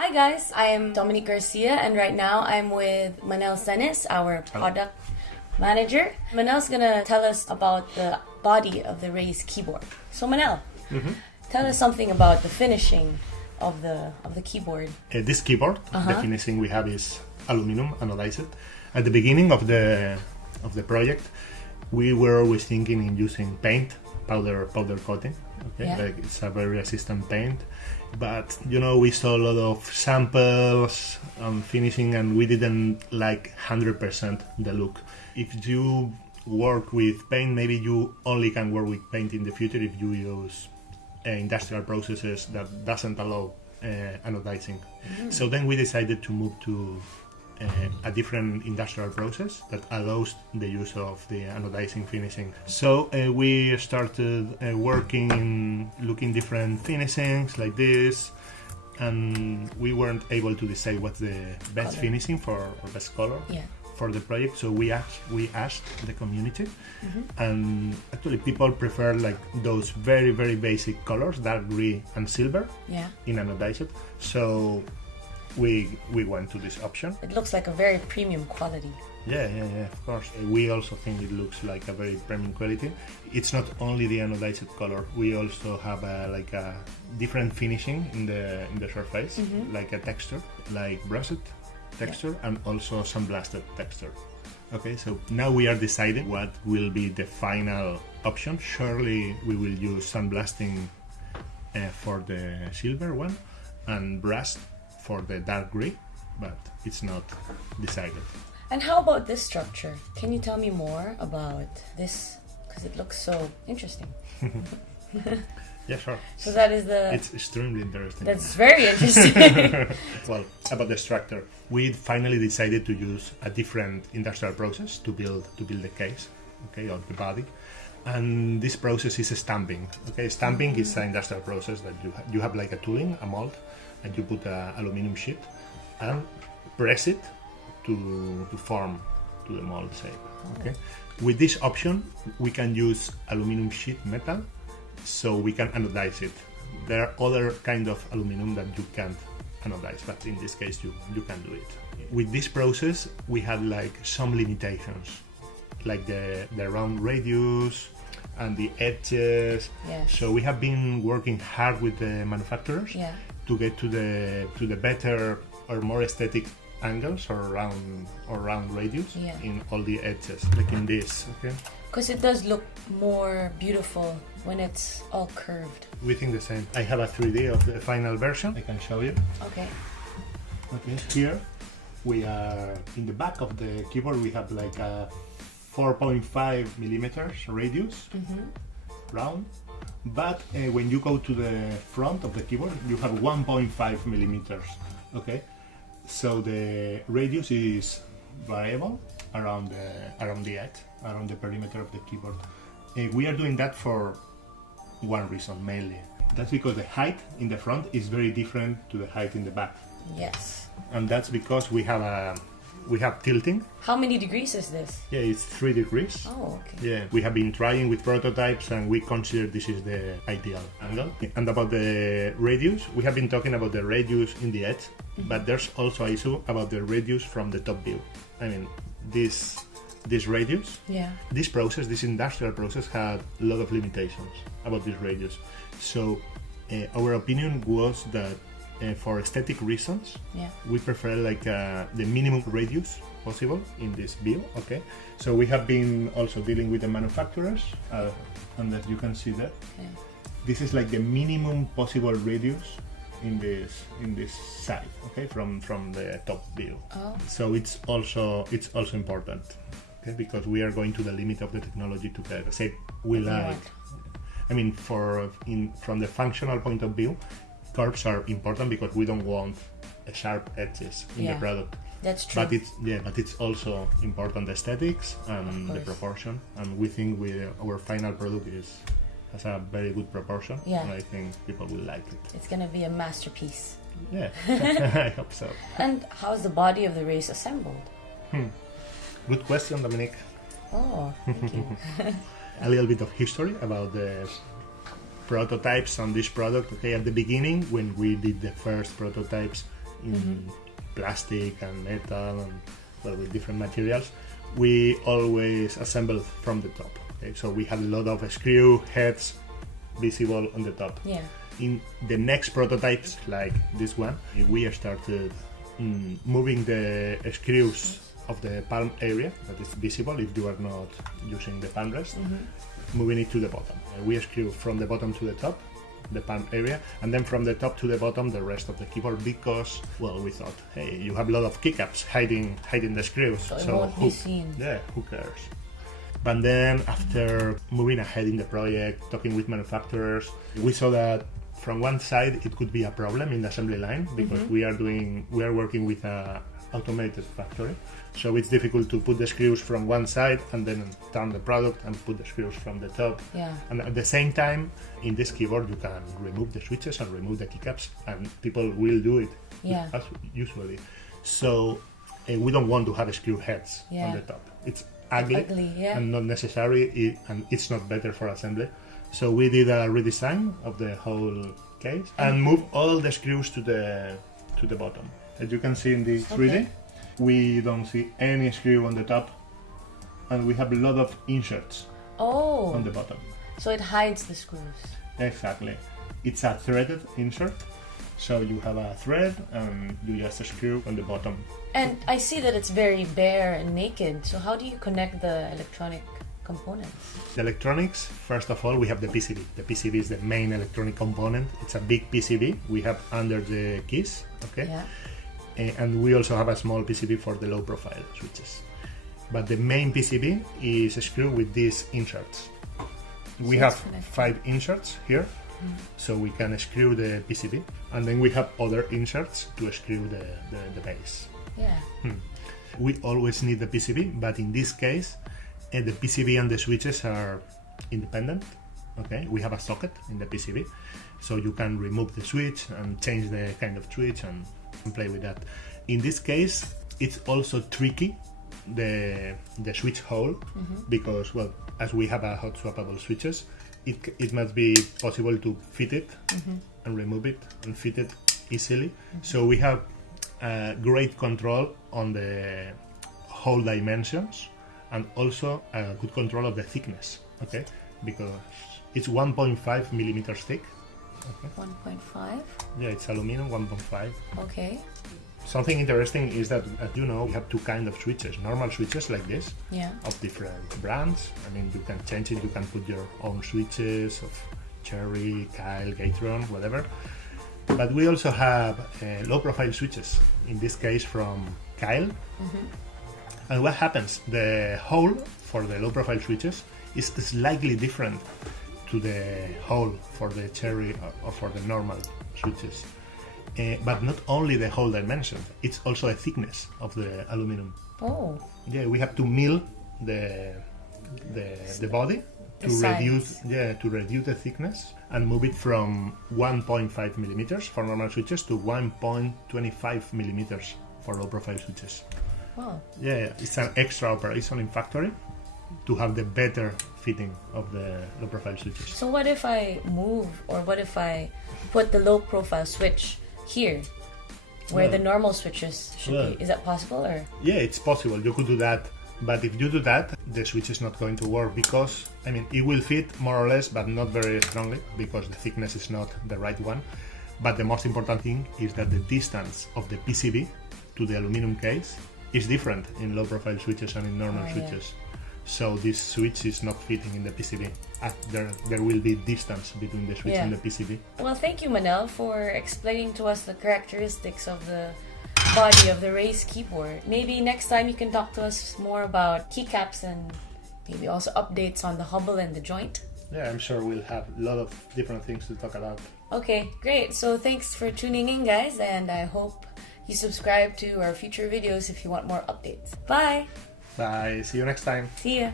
Hi guys, I am Dominique Garcia and right now I'm with Manel, our product manager. Manel's gonna tell us about the body of the raised keyboard. So Manel, tell us something about the finishing of the keyboard. This keyboard, the finishing we have is aluminum anodized. At the beginning of the project, we were always thinking in using paint, powder coating. Okay, yeah. Like it's a very resistant paint. But we saw a lot of samples on finishing, and we didn't like 100% the look. If you work with paint, maybe you only can work with paint in the future if you use industrial processes that doesn't allow anodizing. So then we decided to move to a different industrial process that allows the use of the anodizing finishing. So we started working in looking different finishings like this, and we weren't able to decide what's the best finishing or best color for the project. So we asked the community, and actually people prefer like those very, very basic colors, dark gray and silver in anodized. So we went to this option. It looks like a very premium quality. Yeah, of course. We also think it looks like a very premium quality. It's not only the anodized color. We also have a different finishing in the surface, like a texture, like brushed texture, and also sandblasted texture. Okay, so now we are deciding what will be the final option. Surely we will use sandblasting for the silver one and brushed for the dark gray, but it's not decided. And how about this structure? Can you tell me more about this? Because it looks so interesting. Yeah, sure. So that is It's extremely interesting. That's very interesting. Well, about the structure, we finally decided to use a different industrial process to build the case, okay, or the body. And this process is stamping. Okay, stamping is an industrial process that you have like a tooling, a mold, and you put an aluminum sheet and press it to form to the mold shape. Okay. With this option, we can use aluminum sheet metal, so we can anodize it. There are other kind of aluminum that you can't anodize, but in this case, you can do it. With this process, we had like some limitations, like the round radius and the edges. Yes. So we have been working hard with the manufacturers to get to the better or more aesthetic angles or round radius in all the edges, like in this. Okay. Because it does look more beautiful when it's all curved. We think the same. I have a 3D of the final version. I can show you. Okay. Okay. Here we are in the back of the keyboard. We have like a 4.5 millimeters radius, round. But when you go to the front of the keyboard, you have 1.5 millimeters. Okay, so the radius is variable around the edge, around the perimeter of the keyboard. We are doing that for one reason mainly. That's because the height in the front is very different to the height in the back. Yes. And that's because we have tilting. How many degrees is this? Yeah, it's 3 degrees. Oh, okay. Yeah, we have been trying with prototypes and we consider this is the ideal angle. And about the radius, we have been talking about the radius in the edge, but there's also an issue about the radius from the top view. I mean, this radius, this industrial process had a lot of limitations about this radius. So our opinion was that for aesthetic reasons, we prefer like the minimum radius possible in this view. Okay, so we have been also dealing with the manufacturers, and that you can see that this is like the minimum possible radius in this side. Okay, from the top view. So it's also important. Okay, because we are going to the limit of the technology to get the shape we like. I mean, from the functional point of view, curves are important because we don't want sharp edges in the product. That's true. But it's also important aesthetics and the proportion. And we think our final product has a very good proportion. Yeah. And I think people will like it. It's gonna be a masterpiece. Yeah, I hope so. And how's the body of the race assembled? Good question, Dominique. Oh, thank you. A little bit of history about the prototypes on this product. Okay, at the beginning, when we did the first prototypes, in plastic and metal and well, with different materials, we always assemble from the top. Okay? So we had a lot of screw heads visible on the top. Yeah. In the next prototypes, like this one, we started moving the screws of the palm area that is visible if you are not using the palm rest, moving it to the bottom. We screw from the bottom to the top, the palm area, and then from the top to the bottom the rest of the keyboard, because well, we thought, hey, you have a lot of keycaps hiding the screws, so it won't be seen. Yeah, who cares? But then after moving ahead in the project, talking with manufacturers, we saw that from one side it could be a problem in the assembly line, because we are working with a automated factory, so it's difficult to put the screws from one side and then turn the product and put the screws from the top. Yeah. And at the same time, in this keyboard you can remove the switches and remove the keycaps, and people will do it as usually. So we don't want to have screw heads on the top. It's ugly and not necessary, and it's not better for assembly. So we did a redesign of the whole case and moved all the screws to the bottom. As you can see in the 3D, we don't see any screw on the top, and we have a lot of inserts on the bottom. So it hides the screws. Exactly. It's a threaded insert, so you have a thread and you just screw on the bottom. And I see that it's very bare and naked, so how do you connect the electronic components? The electronics, first of all, we have the PCB. The PCB is the main electronic component. It's a big PCB we have under the keys, okay? Yeah. And we also have a small PCB for the low profile switches. But the main PCB is screwed with these inserts. We have 5 inserts here, so we can screw the PCB, and then we have other inserts to screw the base. Yeah. We always need the PCB, but in this case, the PCB and the switches are independent. Okay, we have a socket in the PCB, so you can remove the switch and change the kind of switch and play with that. In this case, it's also tricky, the switch hole, because well, as we have a hot-swappable switches, it must be possible to fit it and remove it and fit it easily. So we have great control on the hole dimensions and also good control of the thickness, okay, because it's 1.5 millimeters thick. Okay. 1.5? Yeah, it's aluminum, 1.5. Okay. Something interesting is that, as you know, we have 2 kinds of switches. Normal switches like this, of different brands. I mean, you can change it, you can put your own switches of Cherry, Kyle, Gatron, whatever. But we also have low-profile switches, in this case from Kyle. And what happens? The hole for the low-profile switches is slightly different to the hole for the Cherry or for the normal switches. But not only the hole dimension, it's also the thickness of the aluminum. Oh. Yeah, we have to mill the body to reduce the thickness and move it from 1.5 millimeters for normal switches to 1.25 millimeters for low profile switches. Wow. Yeah, it's an extra operation in factory to have the better fitting of the low profile switches. So what if I move, or what if I put the low profile switch here where the normal switches should be? Is that possible? Or yeah, it's possible, you could do that. But if you do that, the switch is not going to work, because, I mean, it will fit more or less, but not very strongly, because the thickness is not the right one. But the most important thing is that the distance of the PCB to the aluminum case is different in low profile switches and in normal switches. So this switch is not fitting in the PCB. There will be distance between the switch and the PCB. Well, thank you, Manel, for explaining to us the characteristics of the body of the Raise keyboard. Maybe next time you can talk to us more about keycaps and maybe also updates on the hubble and the joint. Yeah, I'm sure we'll have a lot of different things to talk about. Okay, great. So thanks for tuning in, guys, and I hope you subscribe to our future videos if you want more updates. Bye! Bye, see you next time. See ya!